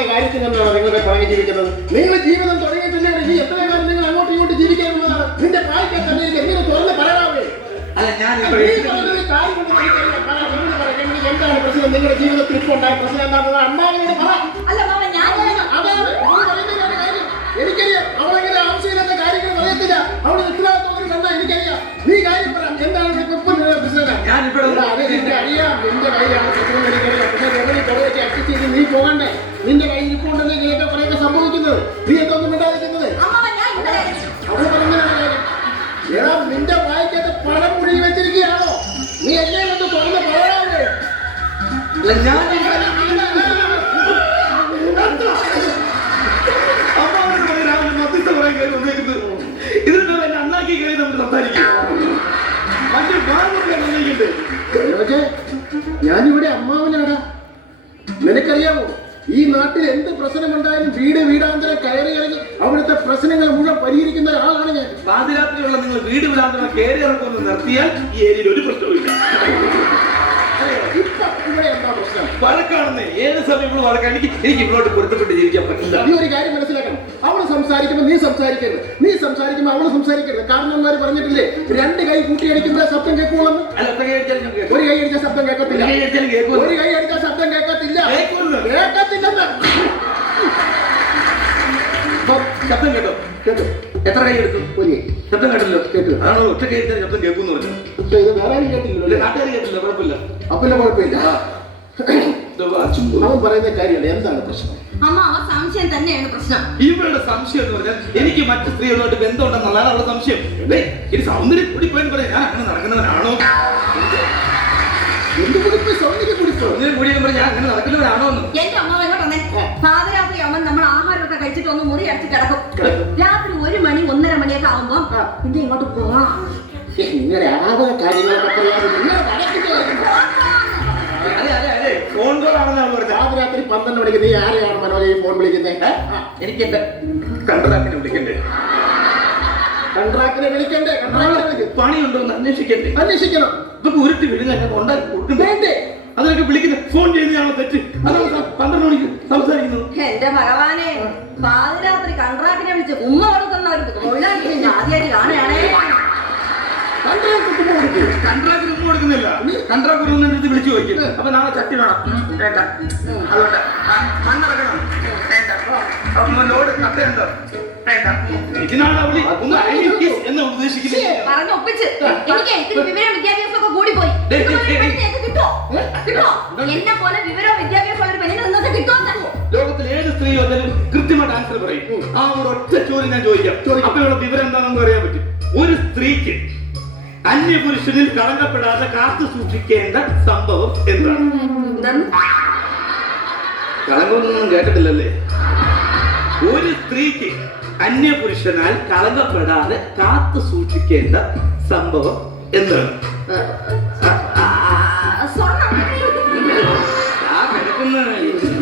തുച്ഛമായ കാര്യത്തിൽ നിന്നാണ് നിങ്ങളുടെ പഴകി ജീവിക്കുന്നത്. നിങ്ങൾ ജീവിതം തുടങ്ങിയിട്ടില്ലേ? ഈ എത്ര കാലം നിങ്ങൾ അങ്ങോട്ടും ഇങ്ങോട്ട് ജീവിക്കാനുള്ളതാണ്. നിന്റെ പ്രായത്തെ തന്നെ എങ്ങനെ തുറന്ന് പറയാവേ? എന്താണ് പ്രശ്നം? നിങ്ങളുടെ ജീവിതത്തിൽ ഇപ്പോൾ ഉണ്ടായ പ്രശ്നം എന്താണെന്ന് അമ്മാവനോട് പറ. എനിക്കറിയാം അവളെങ്ങനെ ആവശ്യമില്ലാത്ത കാര്യങ്ങൾ പറയത്തില്ല. അവള് ഉത്തരവാദിത്വം കണ്ട എനിക്കറിയാം. നീ കാര്യം പറയാം. എന്താണ് പ്രശ്നം? അറിയാം നിന്റെ കയ്യിലാണ് പ്രശ്നം. എനിക്കറിയാം. പക്ഷെ എവിടെ കുറേയൊക്കെ അഡ്ജസ്റ്റ് ചെയ്ത് നീ പോകണ്ടേ? നിന്റെ കയ്യിൽ ഇരിപ്പുണ്ടല്ലേ ഇങ്ങനെയൊക്കെ കുറേയൊക്കെ സംഭവിക്കുന്നത്. നീ എന്തൊന്നും മിണ്ടാതിരിക്കുന്നത്? അവള് പറഞ്ഞതാണ് കാര്യം. ഏതാ നിന്റെ വായിക്കകത്ത് പണം മുഴുകി വെച്ചിരിക്കുകയാണോ? നീ എന്നെ കൊണ്ട് തുറന്ന് പറയാവേ? ഞാനിവിടെ അമ്മാവനാടാ. നിനക്കറിയാമോ ഈ നാട്ടിൽ എന്ത് പ്രശ്നമുണ്ടായാലും വീടാന്തരം കയറി ഇറങ്ങി അവിടുത്തെ പ്രശ്നങ്ങൾ മുഴുവൻ പരിഹരിക്കുന്ന ഒരാളാണ് ഞാൻ. പാതിരാത്രിയുള്ള നിങ്ങൾ വീടാന്തരം കയറി ഇറക്കുമെന്ന് നിർത്തിയാൽ ഈ ഏരിയയിൽ ഒരു പ്രശ്നവുമില്ല. വഴക്കാണെന്ന് ഏത് സമയം വഴക്കാണ്. എനിക്ക് ഇവളോട്ട് പൊരുത്തപ്പെട്ട് ജീവിക്കാൻ പറ്റില്ല. നീ ഒരു കാര്യം മനസ്സിലാക്കണം. അവള് സംസാരിക്കുമ്പോൾ നീ സംസാരിക്കരുത്. നീ സംസാരിക്കുമ്പോൾ അവള് സംസാരിക്കരുത്. കാരണന്മാര് പറഞ്ഞിട്ടില്ലേ, രണ്ട് കൈ കൂട്ടിയടിക്കുമ്പോൾ ശബ്ദം കേൾക്കുള്ളൂ. ഒരു കൈ അടിച്ചാൽ ശബ്ദം കേൾക്കത്തില്ല. ഒരു കൈ അടിച്ചാൽ ശബ്ദം കേൾക്കത്തില്ല. കേൾക്കത്തില്ലെന്ന് ശബ്ദം കേട്ടോ? കേട്ടോ? എത്ര കൈ എടുത്തു? ഒരു കൈ. ശബ്ദം കേട്ടല്ലോ? കേട്ടു. ആണോ? ഒറ്റ കൈ ശബ്ദം കേൾക്കുമെന്ന് പറഞ്ഞു. ഇത് വേറെ ആരും കേട്ടില്ലല്ലോ. നാട്ടുകാർ കേട്ടില്ല. കുഴപ്പമില്ല. അപ്പല്ല കുഴപ്പമില്ല. അവൻ പറയുന്ന കാര്യമല്ല. എന്താണ് പ്രശ്നം? സംശയം തന്നെയാണ് പ്രശ്നം. ഇവരുടെ സംശയം എന്ന് പറഞ്ഞാൽ എനിക്ക് മറ്റു സ്ത്രീകളുമായിട്ട് ബന്ധമുണ്ടെന്നുള്ളതാണ് അവരുടെ സംശയം. ഇത് സൗന്ദര്യം കൂടി പോയെന്ന് പറയാം. ഞാൻ അങ്ങനെ നടക്കുന്നവനാണോ? ഞാൻ അങ്ങനെ നടക്കുന്നവനാണോ? എന്റെ അമ്മ പാതിരാത്രി ആവുമ്പോൾ നമ്മൾ ആഹാരമൊക്കെ കഴിച്ചിട്ട് ഒന്ന് മുറി അടച്ച് കിടക്കും. രാത്രി 1 മണി 1:30 മണിയൊക്കെ ആവുമ്പോ പിന്നെ ഇങ്ങോട്ട് പോവാം. നിങ്ങളുടെ ആകെ കാര്യങ്ങളൊക്കെ ഫോൺ കോൾ ആണെന്നാണ് പറഞ്ഞത്. രാത്രി 12 മണിക്ക് നീ ആരെയാണ് മനോജ് ഫോൺ വിളിക്കുന്നത്? എനിക്ക് എന്റെ കൺട്രാക്ടിനെ വിളിക്കണ്ടേ? കൺട്രാക്ടിനെ വിളിക്കണ്ടേ? പണിയുണ്ടോ എന്ന് അന്വേഷിക്കണം. ഇതൊക്കെ ഉരുട്ടി വിടുന്ന ഉണ്ടാക്കി കൊടുക്കണ്ടേ? അതിനൊക്കെ വിളിക്കുന്നത് ഫോൺ ചെയ്യുന്നതാണോ തെറ്റ്? അതാണ് 12 മണിക്ക് സംസാരിക്കുന്നത്. എന്റെ ഭഗവാനെ, പാതിരാത്രി കൺട്രാക്ടിനെ വിളിച്ച് ഉമ്മ കൊടുക്കുന്ന ഒരു തൊഴിലാളി ഞാൻ ആദ്യമായിട്ട് കാണുകയാണേ. കൺട്രാക്ട് ഉമ്മ കൊടുക്കുന്നില്ല. കൺട്രാക്ട് ഒരു വിളിച്ചു ചോദിക്കും. അപ്പൊ നാളെ ചട്ടി വേണം. വേണ്ട. അതുകൊണ്ട് മണ്ണിറക്കണം. വേണ്ട. ലോഡ് കത്തയുണ്ടോ? വേണ്ട. ഇതിനാണ് അവളി എന്ന് ഉദ്ദേശിക്കുന്നത്. പറഞ്ഞൊപ്പിച്ച് എനിക്ക് ഇത്തിരി വിവരം വിദ്യാഭ്യാസമൊക്കെ കൂടി പോയി. കിട്ടോ? എന്നെ പോലെ വിവരവും വിദ്യാഭ്യാസം ഒരു പെണ്ണിന് ഇന്നത്തെ കിട്ടുമെന്ന്. ലോകത്തിൽ ഏത് സ്ത്രീ വന്നാലും കൃത്യമായിട്ട് ആൻസർ പറയും. ആ ഒരു ഒറ്റ ചോദ്യം ഞാൻ ചോദിക്കാം. അപ്പൊ ഇവിടെ വിവരം എന്താണെന്ന് അറിയാൻ പറ്റും. ഒരു സ്ത്രീക്ക് അന്യപുരുഷനിൽ കളങ്കപ്പെടാതെ കാത്തു സൂക്ഷിക്കേണ്ട സംഭവം എന്താണ്? കളങ്കമൊന്നും കേട്ടിട്ടില്ലല്ലേ? ഒരു സ്ത്രീക്ക് അന്യപുരുഷനാൽ കളങ്കപ്പെടാതെ കാത്തു സൂക്ഷിക്കേണ്ട സംഭവം എന്താണ്?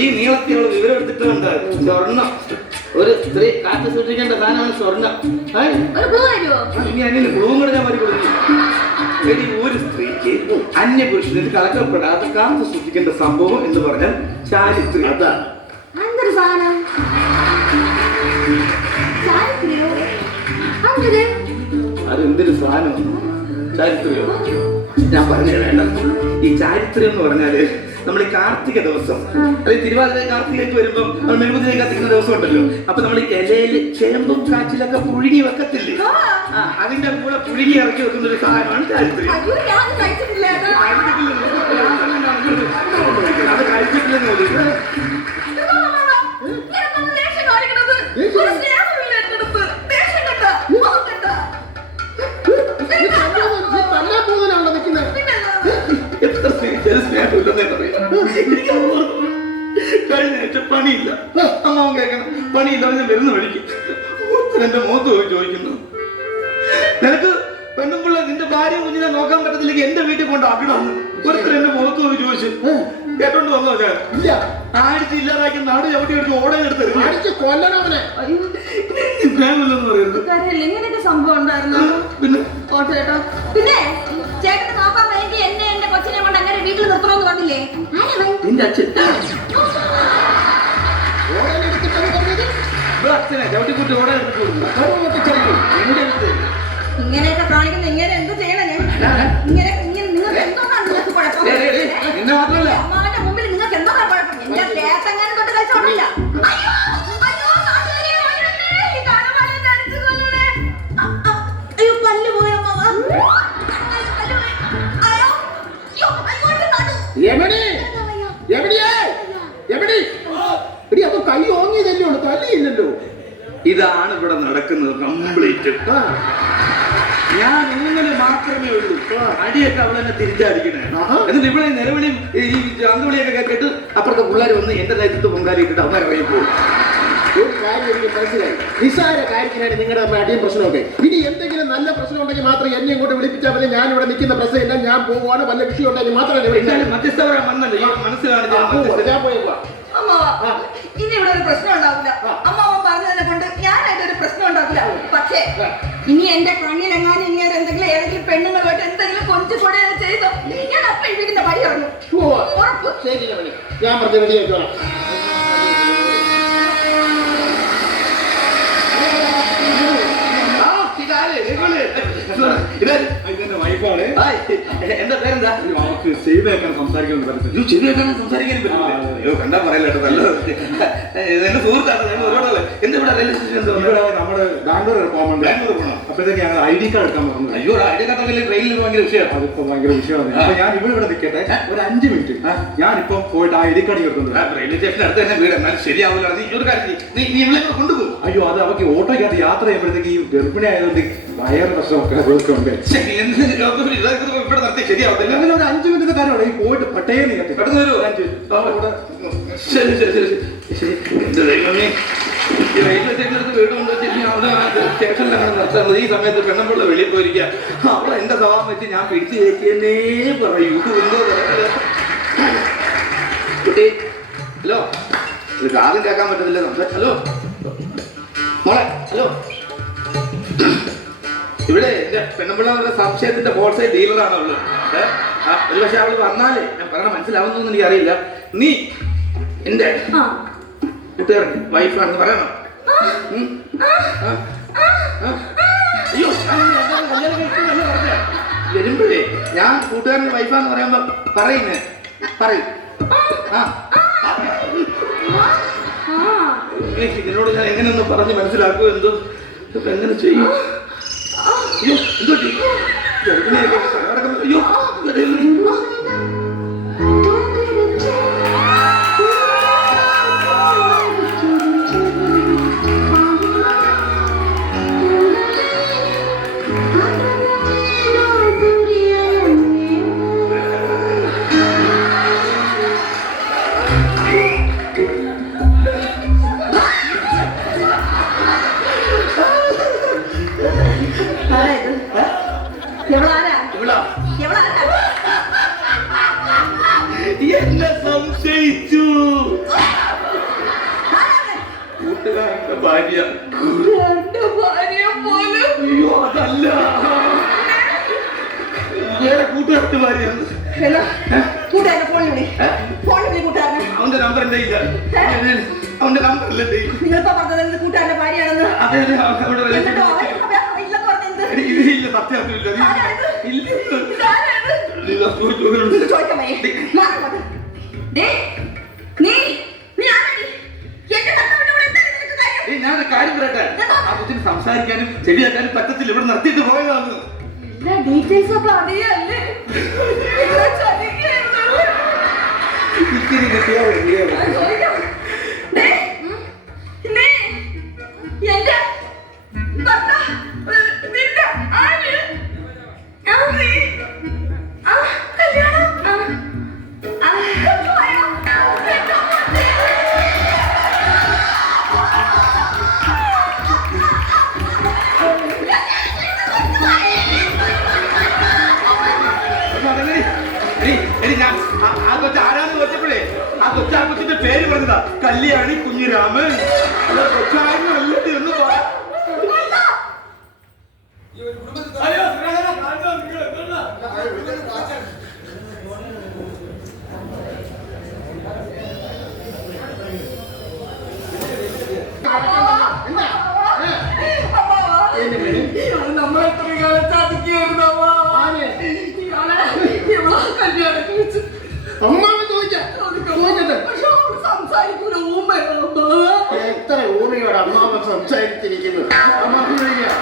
ഈ നീളത്തിലുള്ള വിവരം എടുത്തിട്ടുണ്ട്. സ്വർണം. ഒരു സ്ത്രീ കാത്തു സൂക്ഷിക്കേണ്ട സാധനമാണ് സ്വർണം. ഇനി അതിന് ഗ്ലൂവും കൂടെ ഞാൻ കൊടുക്കും. ഒരു സ്ത്രീക്ക് അന്യപുരുഷനിൽ കളങ്കപ്പെടാതെ കാത്തു സൂക്ഷിക്കേണ്ട സംഭവം എന്ന് പറഞ്ഞാൽ ചാരിത്രം. അതാണ്. അതെന്തൊരു സാധനം? ചാരിത്രം. ഞാൻ പറഞ്ഞു വേണ്ട. ഈ ചാരിത്രം എന്ന് പറഞ്ഞാല് നമ്മൾ ഈ കാർത്തിക ദിവസം, അതായത് തിരുവാതിര കാർത്തികയ്ക്ക് വരുമ്പം നമ്മൾ മെഴുകുതിരി കത്തിക്കുന്ന ദിവസം ഉണ്ടല്ലോ. അപ്പൊ നമ്മൾ ഈ ഇലയില് ചേമ്പും കാച്ചിലൊക്കെ പുഴുങ്ങി വെക്കത്തില്ലേ? അതിന്റെ കൂടെ പുഴുങ്ങി ഇറക്കി വെക്കുന്ന ഒരു സാധനമാണ് ചാരിത്രം. അത് കഴിച്ചിട്ടില്ലെന്ന് തോന്നുന്നു. കഴിഞ്ഞ ആഴ്ച പണിയില്ല. അമ്മാവൻ കേൾക്കണം. പണിയില്ല. ഞാൻ വരുന്ന വഴിക്ക് എന്റെ മുഖത്ത് പോയി ചോദിക്കുന്നു, നിനക്ക് പെണ്ണുമ്പിള്ള നിന്റെ ഭാര്യ കുഞ്ഞിനെ നോക്കാൻ പറ്റത്തില്ലെങ്കിൽ എന്റെ വീട്ടിൽ കൊണ്ടാക്കണമെന്ന് ഒരുത്തർ എന്റെ മുഖത്ത് പോയി ചോദിച്ചു. കേട്ടോണ്ട് വന്നോ? ഞാൻ ആഴ്ച ഇല്ലാതാക്കി നാട് ചവിട്ടി എടുത്ത് ഓടയെടുത്ത് കൊല്ലണവനെ ഇങ്ങനെയൊക്കെ സംഭവം ഉണ്ടായിരുന്നു. പിന്നെ ചേട്ടൻ നോക്കാൻ വേണ്ടി എന്നെ എന്റെ കൊച്ചിനെ കൊണ്ട് അങ്ങനെ വീട്ടിൽ നിർത്തണമെന്ന് പറഞ്ഞില്ലേ? നിന്റെ അച്ഛൻ ഇവിടെ അച്ഛനെ ചവിട്ടിക്കുട്ടി ഓടെ എടുത്തിട്ട് കൊടുക്കും എന്റെ അടുത്ത് ഇങ്ങനെയൊക്കെ കാണിക്കുന്ന ഇങ്ങനെ എന്ത് ചെയ്യണം ഞാൻ? ഇങ്ങനെ നിങ്ങൾക്ക് എന്താണ് നിങ്ങൾക്ക് കുഴപ്പം? എന്നെ മാത്രമല്ല അമ്മാവന്റെ മുമ്പിൽ നിങ്ങൾക്ക് എന്താണ് കുഴപ്പം? എന്റെ ലേസെങ്ങാനും കൊണ്ട് കഴിച്ചോണ്ടില്ല. അയ്യോ അയ്യോ നാട്ടുകാരെ ഓടണേ, ഈ കാണുവാനെ തടിച്ചു കൊല്ലണേ. അയ്യോ പല്ല് പോയി അമ്മാവ. പല്ല് പോയി. അയ്യോ അയ്യോ അങ്ങോട്ട് നടു. എവിടെ എവിടെയാ എവിടെ എടി അപ്പൊ കൈ ഓങ്ങിയതല്ലേ ഉള്ളൂ, തല്ലിയില്ലല്ലോ. ഇതാണ് ഇവിടെ നടക്കുന്നത് കംപ്ലീറ്റ്. ഞാൻ ഇങ്ങനെ മാത്രമേ ഉള്ളൂ. അടിയൊക്കെ അവൾ എന്നെ തിരിച്ചടിക്കണേ. എന്നിട്ട് ഇവിടെ നിലവിളിയും ഈ അന്തുവിളിയൊക്കെ കേട്ടിട്ട് അപ്പുറത്തെ പിള്ളേർ വന്ന് എന്റെ രാജ്യത്ത് പൊങ്കാലി ഇട്ടിട്ട് അവന്മാർ ഇറങ്ങി പോകും. ഒരു കാര്യം എനിക്ക് മനസ്സിലായി, നിസ്സാര കാര്യത്തിനാണ് നിങ്ങളുടെ അടിയും പ്രശ്നമൊക്കെ. ഇനി എന്തെങ്കിലും നല്ല പ്രശ്നം ഉണ്ടെങ്കിൽ മാത്രം എന്നെ ഇങ്ങോട്ട് വിളിപ്പിച്ചാൽ മതി. ഞാൻ ഇവിടെ നിൽക്കുന്ന പ്രശ്നമില്ല, ഞാൻ പോവാണ്. വല്ല വിഷയം ഉണ്ടെങ്കിൽ മാത്രമേ മധ്യസ്ഥവരെ വന്നല്ലോ ഈ മനസ്സിലാണ് ഞാൻ പോയേക്കുവാ. അമ്മാവ ഇനി ഇവിടെ ഒരു പ്രശ്നം ഉണ്ടാവില്ല. അമ്മാവ പറഞ്ഞതിനെ കൊണ്ട് ഞാനായിട്ട് ഒരു പ്രശ്നം ഉണ്ടാക്കില്ല. പക്ഷേ ഇനി എന്റെ കണ്ണിലെങ്ങാനും ഇനി എന്തെങ്കിലും ഏതെങ്കിലും പെണ്ണുങ്ങളുമായിട്ട് എന്തെങ്കിലും കൊഞ്ചു കൊടയോ ചെയ്തോ ഞാൻ അപ്പൊ ഇതിന്റെ പടി ഇറങ്ങും. ഉറപ്പ്. ശരി രമണി, ഞാൻ പറഞ്ഞ റെഡിയായിക്കോളാം. എന്താ പേരെന്താ? ചെയ്തേക്കാൻ സംസാരിക്കാൻ പറ്റും. ചെവിയേക്കാണ് സംസാരിക്കാനും പറ്റില്ല. അയ്യോ കണ്ടാ പറയല്ലോ നല്ല എന്റെ സുഹൃത്താണ്. ഒരുപാടല്ലേ എന്താ ഇവിടെ റെയിൽവേ സ്റ്റേഷൻ ഇവിടെ നമ്മുടെ ബാംഗ്ലൂർ പോകാൻ ബാംഗ്ലൂർ പോകണം. അപ്പോഴത്തേക്ക് ഞാൻ ID കാർഡ് എടുക്കാൻ പറഞ്ഞു. അയ്യോ ഐഡിയ കാർഡ് ട്രെയിനിൽ ഭയങ്കര വിഷയമാണ്. അതിപ്പോ ഭയങ്കര വിഷയമാണ്. അപ്പൊ ഞാൻ ഇവിടെ നിൽക്കട്ടെ ഒരു 5 മിനിറ്റ്. ഞാനിപ്പോ പോയിട്ട് ID കാർഡ് എടുക്കുന്നത്. റെയിൽവേ സ്റ്റേഷൻ്റെ അടുത്ത് തന്നെ വീട്. എന്നാലും ശരിയാവില്ല. നീ ഒരു കാര്യം നീ ഇവളെ കൊണ്ടുപോകും. അയ്യോ അത് അവർക്ക് ഓട്ടോയ്ക്കകത്ത് യാത്ര ചെയ്യുമ്പോഴത്തേക്ക് ഈ ഗർഭിണി ആയതുകൊണ്ട് വയറ് പ്രശ്നമൊക്കെ അതൊക്കെ ഉണ്ട്. ഇവിടെ നിർത്തി ശരിയാവത്തില്ല. അങ്ങനെ ഒരു 5 മിനിറ്റ് കാര്യമാണ്. ഈ പോയിട്ട് പട്ടയെ നീക്കട്ടെ. പെട്ടെന്ന് വരൂ. ശരി ശരി ശരി ശരി. എന്റെ ദൈവമേ, ഈ റെയിൽവേ സ്റ്റേഷനടുത്ത് വീട് കൊണ്ടുവച്ചിട്ട് അവിടെ സ്റ്റേഷനിലാണ് നിർത്തുന്നത്. ഈ സമയത്ത് പെണ്ണുമ്പോൾ വെളിയിൽ പോയിരിക്കുക. അവിടെ എന്റെ സ്വഭാവം വെച്ച് ഞാൻ പിടിച്ചു കയറ്റിയെന്നേ പറയൂ. എന്തോ കുട്ടി, ഹലോ, ഇത് ആദ്യം കേൾക്കാൻ പറ്റുന്നില്ല. ഹലോ മോളെ, ഹലോ. ഇവിടെ എന്റെ പെണ്ണുമ്പിള്ള സംശയത്തിന്റെ ഹോൾസെയിൽ ഡീലറാണ് അവള്. ഒരു പക്ഷെ അവള് വന്നാലേ ഞാൻ പറയണ മനസ്സിലാവുന്നൊന്നും എനിക്കറിയില്ല. നീ എന്റെ കൂട്ടുകാരൻ വൈഫാണെന്ന് പറയണം. അയ്യോ വരുമ്പോഴേ ഞാൻ കൂട്ടുകാരൻ്റെ വൈഫാന്ന് പറയുമ്പോ പറയുന്നേ പറയും. ഇതിനോട് ഞാൻ എങ്ങനെയൊന്ന് പറഞ്ഞ് മനസ്സിലാക്കുമോ എന്തോ ഇപ്പൊ എങ്ങനെ ചെയ്യും? അയ്യോ എന്തോ അയ്യോ എന്നെ സംശയിച്ചു. കൂട്ടുകാരന്റെ ഭാര്യ. അയ്യോ അതല്ല, കൂട്ടുകാരന്റെ ഭാര്യ. അവന്റെ നമ്പർ എന്റെ ഇല്ല. അവന്റെ നമ്പർ അല്ല കൂട്ടുകാരന്റെ ഭാര്യയാണെന്ന് ഇല്ല. സത്യമില്ല. ഞാനൊരു കാര്യം പറയട്ടെ, ആ കൊച്ചിന് സംസാരിക്കാനും ചെവിയാക്കാനും പറ്റത്തില്ല. ഇവിടെ നിർത്തിയിട്ട് പോയതാണ്. ഡീറ്റെയിൽസ് ഒക്കെ അറിയാല്ലേ? ആ കൊച്ചു ആരാന്ന് ചോദിച്ചപ്പോഴേ ആ കൊച്ചിന്റെ പേര് പറഞ്ഞതാ കല്യാണി കുഞ്ഞിരാമൻ. കൊച്ചാരും അല്ലേ എന്ന് പറയാം. ഇടയ്ക്ക് വെച്ച് അമ്മാവൻ ചോദിക്കട്ടെ. പക്ഷെ അവള് സംസാരിക്കൂല ഊമയാണ് എത്ര ഊമയോട് അമ്മാവൻ സംസാരിച്ചിരിക്കുന്നു. അമ്മാവൻ ചോദിക്കാം.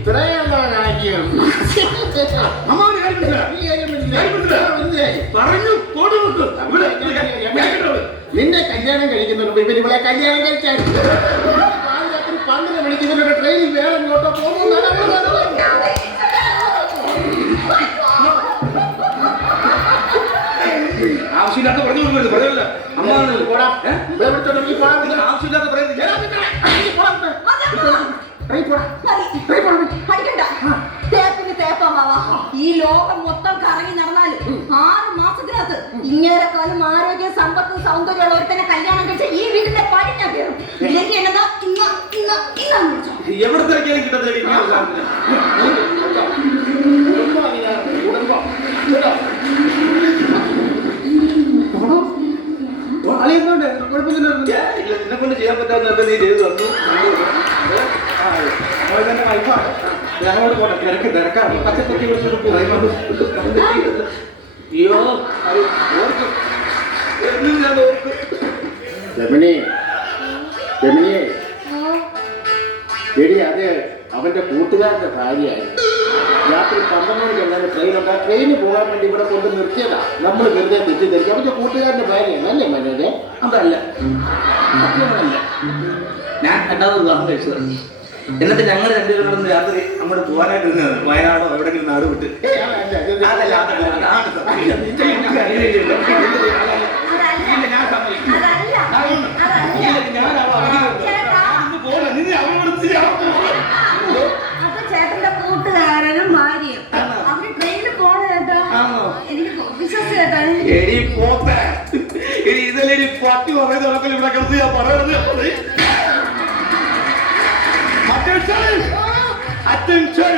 ഇത്രയുള്ള കാര്യം അമ്മാവന് കാര്യം മനസ്സിലായി. പറഞ്ഞു കൊടുക്കും. നിന്റെ കല്യാണം കഴിക്കുന്നുണ്ട് ഇവർ ഇവളെ കല്യാണം കഴിച്ചാൽ രാത്രി 12 മണിക്ക് ട്രെയിനിൽ വേറെ ഇങ്ങോട്ടോ പോകുന്നു. ആവശ്യമില്ലാത്ത പറഞ്ഞു കൊടുക്കരുത്. പറയല്ല അമ്മാവന് ആവശ്യമില്ലാത്ത പറയുന്നില്ല. പഠിക്കണ്ട തേപ്പിന് തേപ്പമാവാ. ഈ ലോകം മൊത്തം കറങ്ങി നടന്നാലും 6 മാസത്തിനകത്ത് ഇങ്ങേരെക്കാളും ആരോഗ്യ സമ്പത്തും സൗന്ദര്യമുള്ള ഒരുത്തനെ കല്യാണം കഴിച്ച ഈ വീടിന്റെ പടി ഞാൻ കയറും. ഇല്ലെങ്കിൽ എന്നതാ എവിടെ തിരക്കിയാലും കിട്ടത്തില്ല. നിന്നെ കൊണ്ട് ചെയ്യാൻ പറ്റാവുന്ന നീ ചെയ്തു തന്നു. തന്നെ വൈഫാണ്. ഞങ്ങളോട് പോട്ടെ. തിരക്കാണ്. പച്ചപ്പൊക്കെ വിളിച്ചിട്ട് അയ്യോ അത് ഓർക്കും. എന്നും ഞാൻ ഓർക്കും. രമണിയെ എടി അത് അവന്റെ കൂട്ടുകാരന്റെ ഭാര്യയായി. രാത്രി 12 മണിക്ക് എന്തായാലും ട്രെയിൻ ഉണ്ട്. ആ ട്രെയിനിൽ പോകാൻ വേണ്ടി ഇവിടെ കൊണ്ട് നിർത്തിയതാ. നമ്മൾ വെറുതെ തെറ്റിദ്ധരിക്കും. അവന്റെ കൂട്ടുകാരന്റെ ഭാര്യയാണ് അല്ലേ മനോജ്? അതല്ല സത്യമല്ല. ഞാൻ 2ാമത് വിവാഹം കഴിച്ചതാണ്. എന്നിട്ട് ഞങ്ങൾ രണ്ടുപേരും രാത്രി അങ്ങോട്ട് പോകാനായിട്ട് വയനാടോ എവിടെങ്കിലും നാട് വിട്ട്. അതല്ല അതാണ് സത്യം. അത് ചേട്ടന്റെ കൂട്ടുകാരനും ഭാര്യയും അവര് ട്രെയിനിൽ പോണ കേട്ടോ. എനിക്ക് വിശ്വസിച്ച് കേട്ടോ. എടി പോത്തെ എടി ഇതല്ലേ പട്ടി പറയുന്ന കണക്കിൽ ഇവിടെ കിടന്ന് ഞാൻ പറയണത്. Attention! Attention!